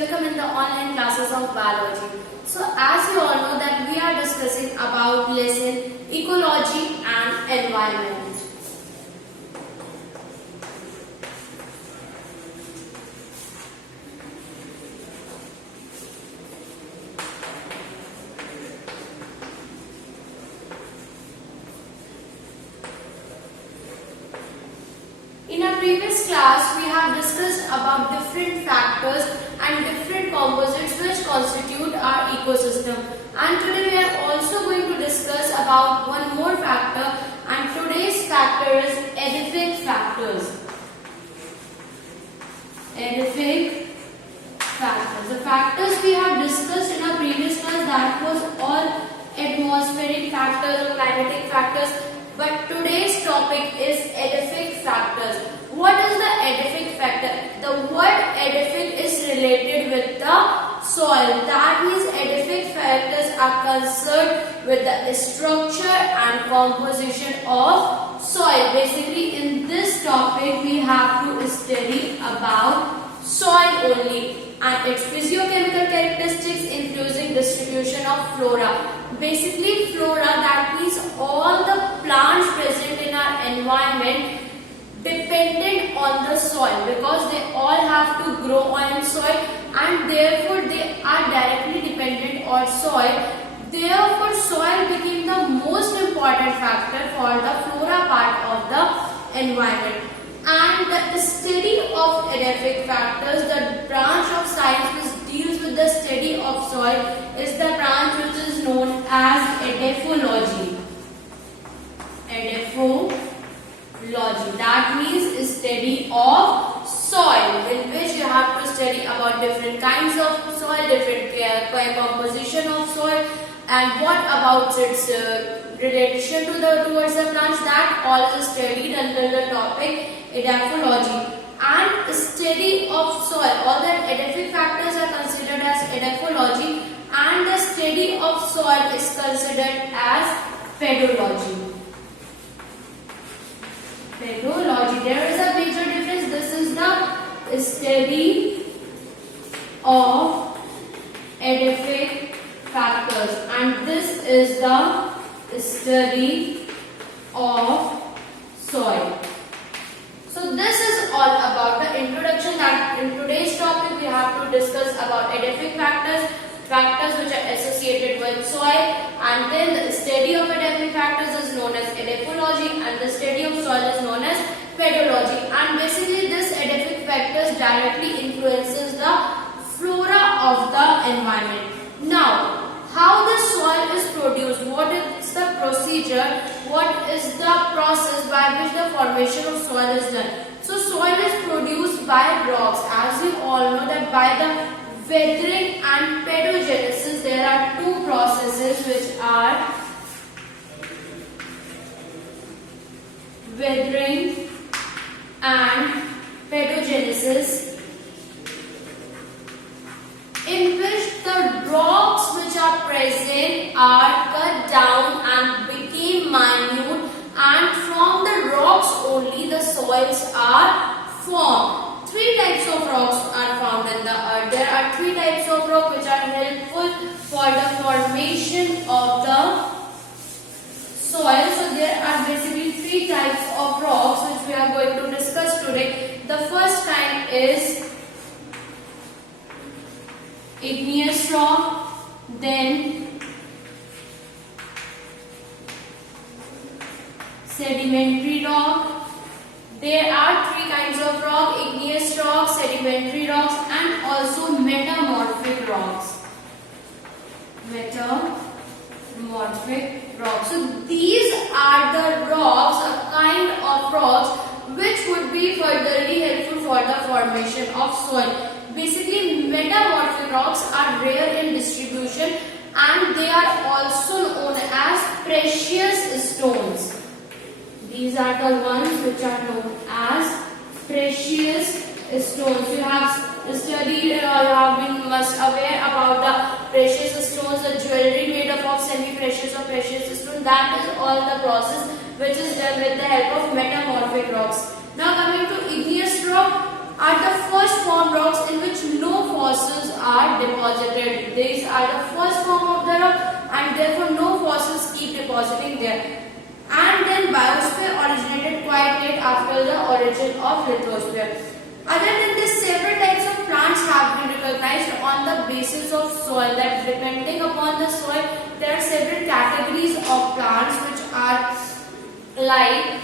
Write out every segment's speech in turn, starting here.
welcome in the online classes of biology. So as you all know that we are discussing about lesson ecology and environment. In our previous class, we have discussed about different factors and different composites which constitute our ecosystem. And today we are also going to discuss about one more factor, and today's factor is edaphic factors. Edaphic factors. The factors we have discussed in our previous class, that was all atmospheric factors or climatic factors. But today's topic is edaphic factors. What is the edaphic factor? The word edaphic is related with the soil. That means edaphic factors are concerned with the structure and composition of soil. Basically, in this topic, we have to study about soil only and its physiochemical characteristics influencing distribution of flora. Basically, flora, that means all the plants present in our environment dependent on the soil, because they all have to grow on soil and therefore they are directly dependent on soil. Therefore, soil became the most important factor for the flora part of the environment. And the study of edaphic factors, the branch of science which deals with the study of soil, is the branch which is known as edaphology. Edaphology, that means study of soil, in which you have to study about different kinds of soil, different composition of soil, and what about its relation to towards the plants. That all is studied under the topic edaphology. And study of soil, all the edaphic factors are considered as edaphology, and the study of soil is considered as pedology. Pedology. There is a major difference. This is the study of edaphic factors, and this is the study of soil. So this is all about the introduction, that in today's topic we have to discuss about edaphic factors, factors which are associated with soil, and then the study of edaphic factors is known as edaphology, and the study of soil is known as pedology. And basically this edaphic factors directly influences the flora of the environment. Now, how the soil is produced, what is the procedure, what is the process by which the formation of soil is done. So soil is produced by rocks. As you all know that by the weathering and pedogenesis, there are two processes which are weathering and pedogenesis, in which the rocks which are present are cut down and became minute, and from the rocks only the soils are formed. Three types of rocks are found in the earth. There are three types of rock which are helpful for the formation of the soil. So there are basically three types of rocks which we are going to discuss today. The first kind is igneous rock, then sedimentary rock. There are three kinds of rock: igneous rocks, sedimentary rocks, and also metamorphic rocks. Metamorphic rocks. So these are the rocks, a kind of rocks which would be furtherly helpful for the formation of soil. Basically, metamorphic rocks are rare in distribution, and they are also known as precious stones. These are the ones which are known as precious stones. You have studied or you have been much aware about the precious stones, the jewelry made up of semi-precious or precious stone. That is all the process which is done with the help of metamorphic rocks. Now coming to igneous rock, are the first formed rocks in which no fossils are deposited. These are the first form of the rock and therefore no fossils keep depositing there. And then biosphere originated quite late after the origin of lithosphere. Other than this, several types of plants have been recognized on the basis of soil, that depending upon the soil there are several categories of plants which are like,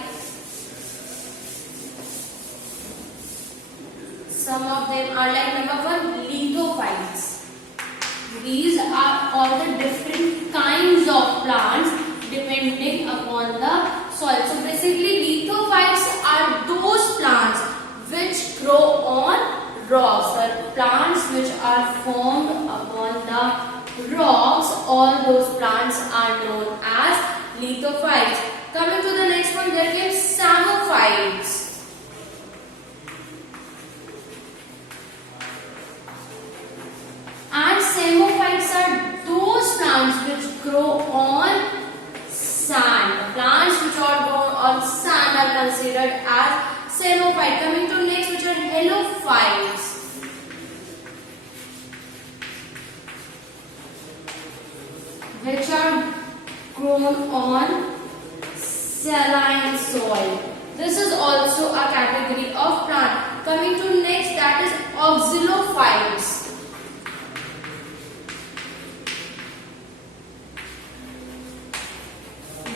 some of them are like, number one, lithophytes. These are all the different kinds of plants depending upon the soil. So basically lithophytes are those plants which grow on rocks, or plants which are formed upon the rocks. All those plants are known as lithophytes. Coming to the next one, there came psammophytes. And psammophytes are those plants which grow on sand. Plants which are grown on sand are considered as psammophyte. Coming to next, which are halophytes. Which are grown on saline soil. This is also a category of plant. Coming to next, that is auxilophytes.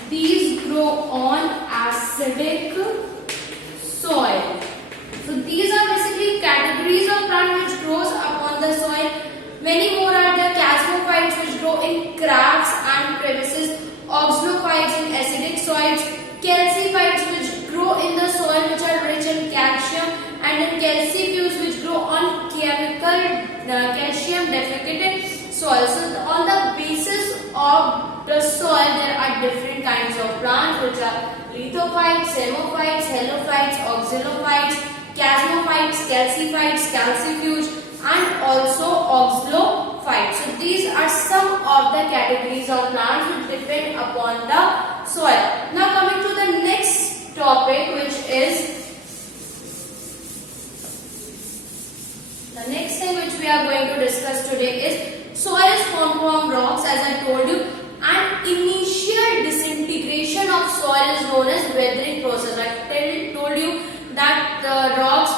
These grow on acidic soil. So these are basically categories of plant which grows upon the soil. Many more are there: chasmophytes which grow in cracks and crevices, auxilophytes in acidic soils, calciphytes which grow in the soil which are rich in calcium, and then calcifews which grow on calcium deficient soil. So on the basis of the soil there are different kinds of plants which are lithophytes, psammophytes, halophytes, auxilophytes, chasmophytes, calciphytes, calcifews, and also auxilophytes. So these are some of the categories of plants which depend upon the soil. Now coming to the next topic, which is the next thing which we are going to discuss today is soil is formed from rocks, as I told you, and initial disintegration of soil is known as weathering process. I told you that the rocks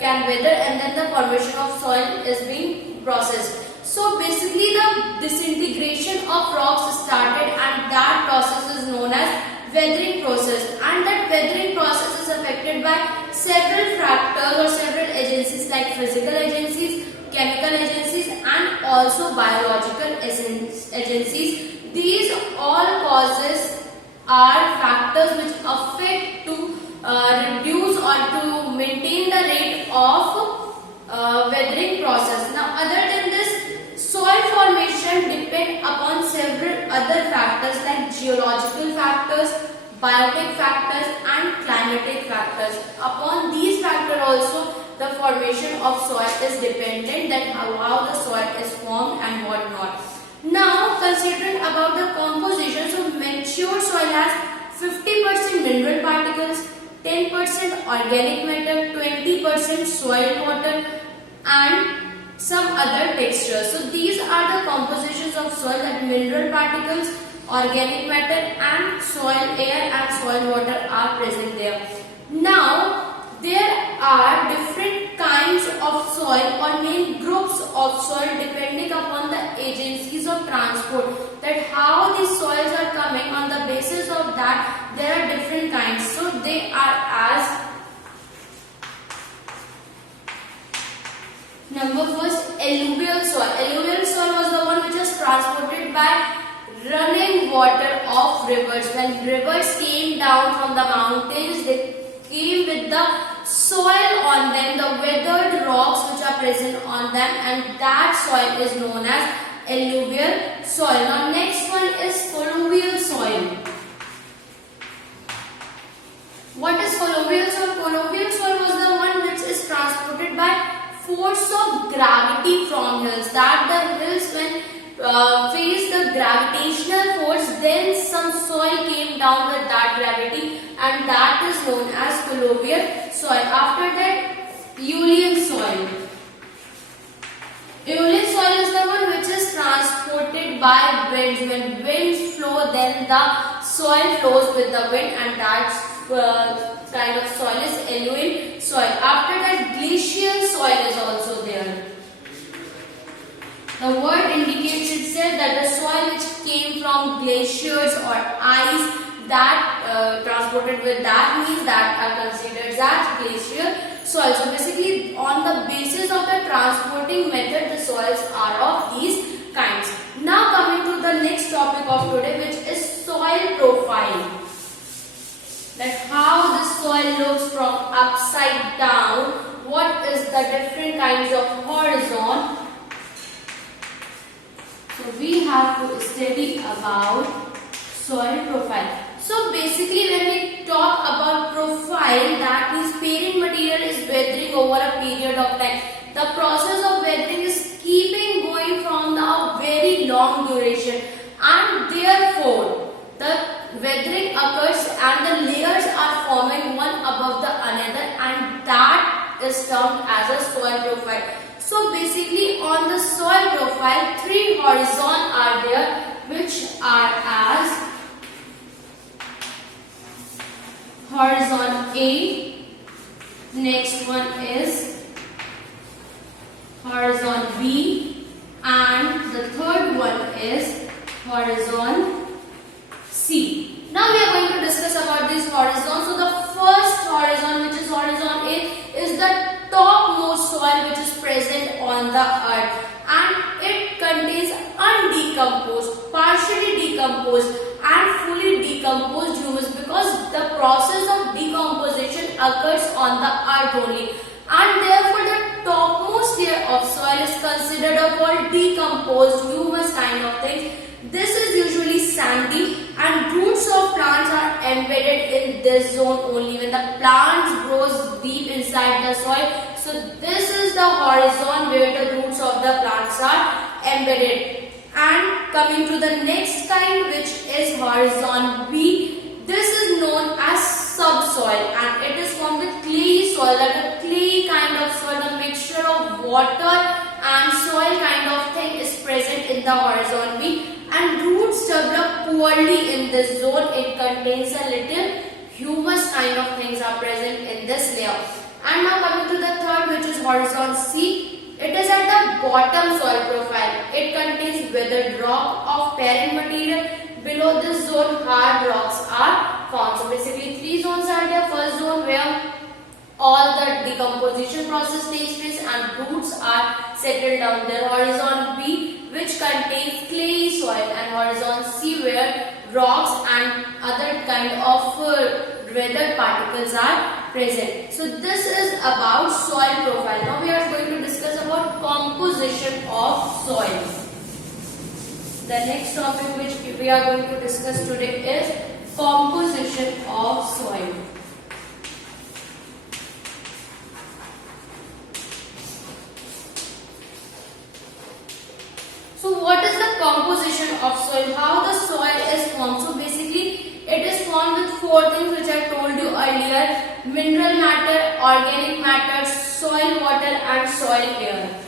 can weather and then the formation of soil is being processed. So basically the disintegration of rocks started, and that process is known as weathering process, and that weathering process is affected by several factors or several agencies like physical agencies, chemical agencies, and also biological agencies. These all causes are factors which affect to reduce or to maintain the rate of weathering process. Now other than this, soil formation depend upon several other factors like geological factors, biotic factors, and climatic factors. Upon these factors also the formation of soil is dependent, that how the soil is formed and what not. Now considering about the composition, so mature soil has 50% mineral particles, 10% organic matter, 20% soil water, and some other textures. So these are the compositions of soil, that mineral particles, organic matter, and soil air and soil water are present there. Now there are different kinds of soil or main groups of soil depending upon the agencies of transport, that how these soils are coming. On the basis of that there are different kinds. So they are as number first, alluvial soil. Alluvial soil was the one which was transported by running water of rivers. When rivers came down from the mountains, they came with the soil on them, the weathered rocks which are present on them, and that soil is known as alluvial soil. Now next one is colluvial soil. What is colluvial soil? Colluvial soil was the one which is transported by force of gravity from hills, that the hills when face the gravitational force, then some soil came down with that gravity, and that is known as colluvial soil. After that, Aeolian soil. Aeolian soil is the one which is transported by winds. When winds flow, then the soil flows with the wind, and that kind of soil is alluvial soil. After that, glacial soil is also there. The word indicates itself that the soil which came from glaciers or ice that transported with that means that are considered as glacial soil. So basically, on the basis of the transporting method, the soils are of these kinds. Now coming to the next topic of today, which is soil profile. That how the soil looks from upside down. What is the different kinds of horizon? So we have to study about soil profile. So basically, when we talk about profile, that means parent material is weathering over a period of time. The process of weathering is keeping going from the very long duration, and therefore the weathering occurs and the layers are forming one above the another, and that is termed as a soil profile. So basically, on the soil profile, three horizons are there, which are as horizon A, next one is horizon B, and the third one is horizon C. Now we are going to discuss about these horizons. So the first horizon, which is horizon A, is the topmost soil which is present on the earth, and it contains undecomposed, partially decomposed and fully decomposed humus, because the process of decomposition occurs on the earth only, and therefore the topmost layer of soil is considered a called decomposed humus kind of thing. This is usually sandy, and roots of plants are embedded in this zone only when the plants grows deep inside the soil. So this is the horizon where the roots of the plants are embedded. And coming to the next kind, which is horizon B, this is known as subsoil, and it is from the clay soil, that a clay kind of soil, a mixture of water and soil kind of thing is present in the horizon B, and roots develop poorly in this zone. It contains a little humus kind of things are present in this layer. And now coming to the third, which is horizon C. It is at the bottom soil profile. It contains weathered rock of parent material. Below this zone, hard rocks are found. So basically, three zones are there. First zone where all the decomposition process takes place and roots are settled down there. Horizon B, which contains clay soil, and horizon C, where rocks and other kind of weathered particles are present. So this is about soil profile. Now we are going to discuss about composition of soil. The next topic which we are going to discuss today is composition of soil. So what is the composition of soil? How the soil is formed? So basically, it is formed with four things which I told you earlier: mineral matter, organic matter, soil water and soil air.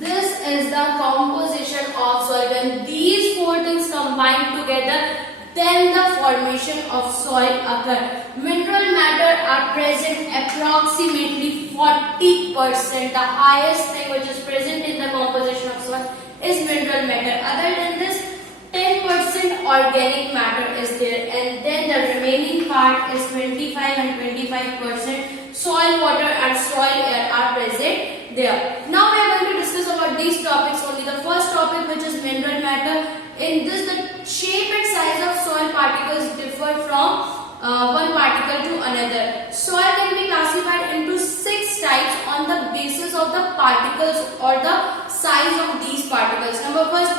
This is the composition of soil. When these four things combine together, then the formation of soil occur. Mineral matter are present approximately 40%. The highest thing which is present in the composition of soil is mineral matter. Other than this, 10% organic matter is there, and then the remaining part is 25 and 25% soil water and soil air are present there. Now we are going to discuss about these topics only. The first topic, which is mineral matter. In this, the shape and size of soil particles differ from one particle to another. Soil can be classified into 6 types on the basis of the particles or the size of these particles. Number first,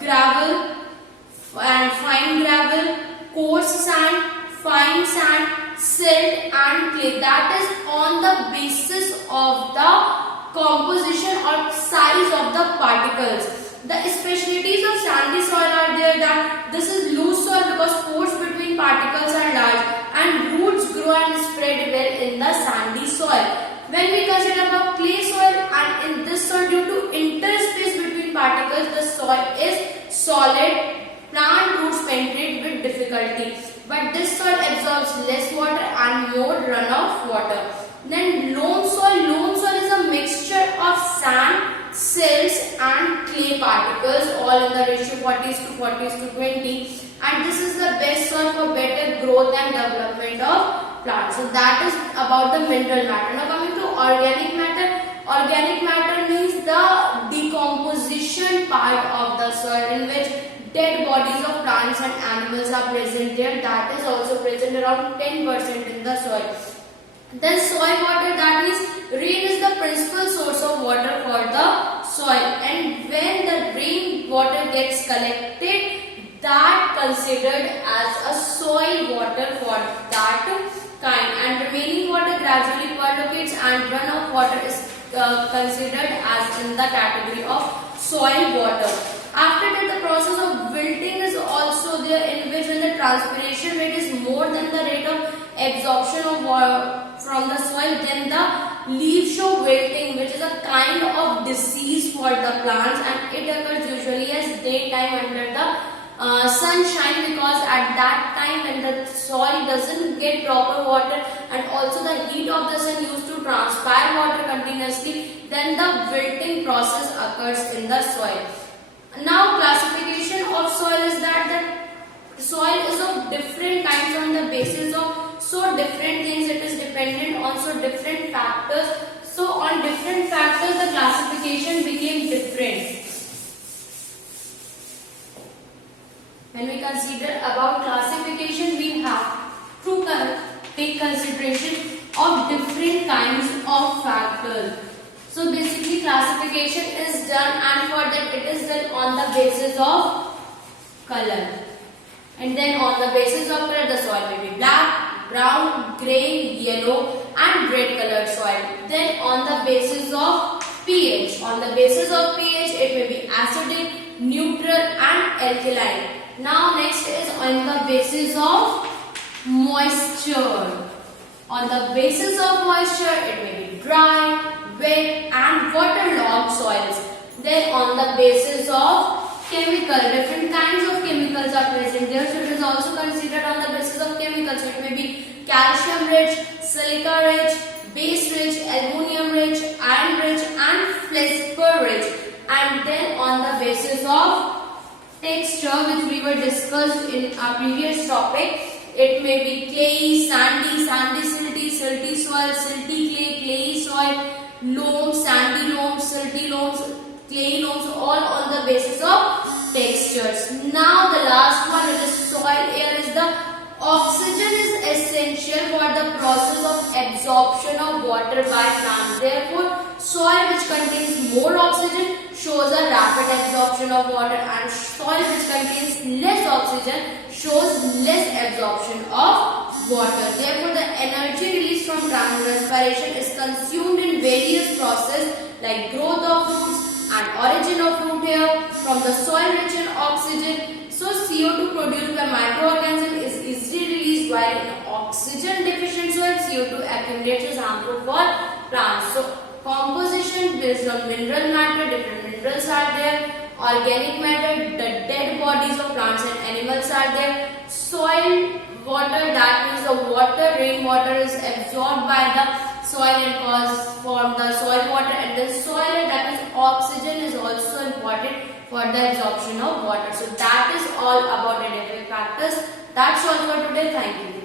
gravel and fine gravel, coarse sand, fine sand, silt and clay. That is on the basis of the composition or size of the particles. The specialties of sandy soil are there that this is loose soil because pores between particles are large and roots grow and spread well in the sandy soil. When we consider about clay soil, and in this soil due to interspace between particles, the soil is solid, plant roots penetrate with difficulty. But this soil absorbs less water and more runoff water. Then loam soil is a mixture of sand, silts and clay particles all in the ratio 40:20, and this is the best soil for better growth and development of plants. So that is about the mineral matter. Now coming to organic matter. Organic matter means the decomposition part of the soil in which dead bodies of plants and animals are present there. That is also present around 10% in the soil. Then soil water, that means rain is the principal source of water for the soil, and when the rain water gets collected, that considered as a soil water for that kind, and remaining water gradually percolates and runoff water is considered as in the category of soil water. After that, the process of wilting is also there, in which when the transpiration rate is more than the rate of absorption of water from the soil, then the leaves show wilting, which is a kind of disease for the plants, and it occurs usually as daytime under the sunshine, because at that time when the soil doesn't get proper water and also the heat of the sun used to transpire water continuously, then the wilting process occurs in the soil. Now classification of soil is that the soil is of different kinds on the basis of so different things. It is dependent on so different factors. So on different factors the classification became different. When we consider about classification, we have to take consideration of different kinds of factors. So basically classification is done, and for that it is done on the basis of color. And then on the basis of color, the soil may be black, brown, grey, yellow and red colored soil. Then on the basis of pH. On the basis of pH, it may be acidic, neutral and alkaline. Now next is on the basis of moisture. On the basis of moisture, it may be dry, wet and waterlogged soils. Then on the basis of chemical, different kinds of chemicals are present there, so it is also considered on the basis of chemicals. It may be calcium rich, silica rich, base rich, aluminum rich, iron rich and phosphor rich. And then on the basis of texture, which we were discussed in our previous topic, it may be clay, sandy, silty, silty soil, silty clay, clayey soil, loam, sandy loams, silty loams, clay loams, all on the basis of textures. Now the last one, it is soil air, is the oxygen is essential for the process of absorption of water by plants. Therefore, soil which contains more oxygen shows a rapid absorption of water, and soil which contains less oxygen shows less absorption of water. Therefore, the energy released from transpiration is consumed in various processes like growth of roots and origin of root hair from the soil rich in oxygen. So, CO2 produced by microorganisms is easily released, while in oxygen deficient soil, CO2 accumulates as harmful for plants. So, composition based on mineral matter, different minerals are there. Organic matter, the dead bodies of plants and animals are there. Soil water, that means the water, rainwater is absorbed by the soil and form the soil water, and the soil, that means oxygen, is also important for the absorption of water. So that is all about the factors. That's all for today. Thank you.